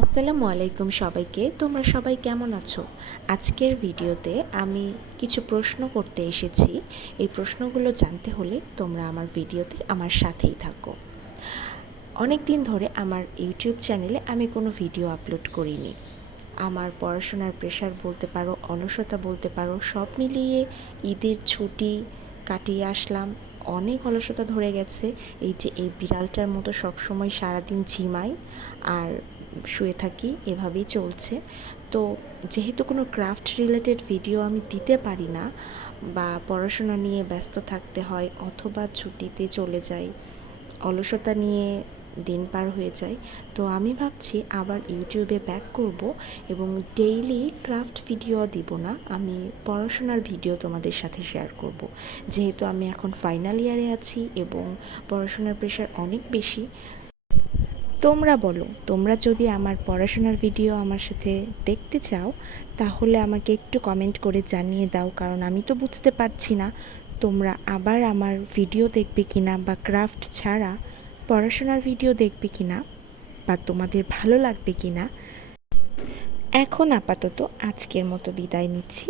আসসালামু আলাইকুম সবাইকে। তোমরা সবাই কেমন আছো? আজকের ভিডিওতে আমি কিছু প্রশ্ন করতে এসেছি। এই প্রশ্নগুলো জানতে হলে তোমরা আমার ভিডিওতে আমার সাথেই থাকো। অনেক দিন ধরে আমার ইউটিউব চ্যানেলে আমি কোনো ভিডিও আপলোড করিনি। আমার পড়াশোনার প্রেশার বলতে পারো, অলসতা বলতে পারো, সব মিলিয়ে ঈদের ছুটি কাটিয়ে আসলাম। অনেক অলসতা ধরে গেছে। এই বিড়ালটার মতো সবসময় সারাদিন ঝিমাই আর শুয়ে থাকি, এভাবেই চলছে। তো যেহেতু কোনো ক্রাফট রিলেটেড ভিডিও আমি দিতে পারি না, বা পড়াশোনা নিয়ে ব্যস্ত থাকতে হয়, অথবা ছুটিতে চলে যাই, অলসতা নিয়ে দিন পার হয়ে যায়। তো আমি ভাবছি আবার ইউটিউবে ব্যাক করব এবং ডেইলি ক্রাফট ভিডিও দিব না, আমি পড়াশোনার ভিডিও তোমাদের সাথে শেয়ার করব। যেহেতু আমি এখন ফাইনাল ইয়ারে আছি এবং পড়াশোনার প্রেশার অনেক বেশি। তোমরা বলো, তোমরা যদি আমার পড়াশোনার ভিডিও আমার সাথে দেখতে চাও তাহলে আমাকে একটু কমেন্ট করে জানিয়ে দাও, কারণ আমি তো বুঝতে পারছি না তোমরা আবার আমার ভিডিও দেখবে কিনা, বা ক্রাফট ছাড়া পড়াশোনার ভিডিও দেখবে কিনা, বা তোমাদের ভালো লাগবে কিনা। এখন আপাতত আজকের মতো বিদায় নিচ্ছি।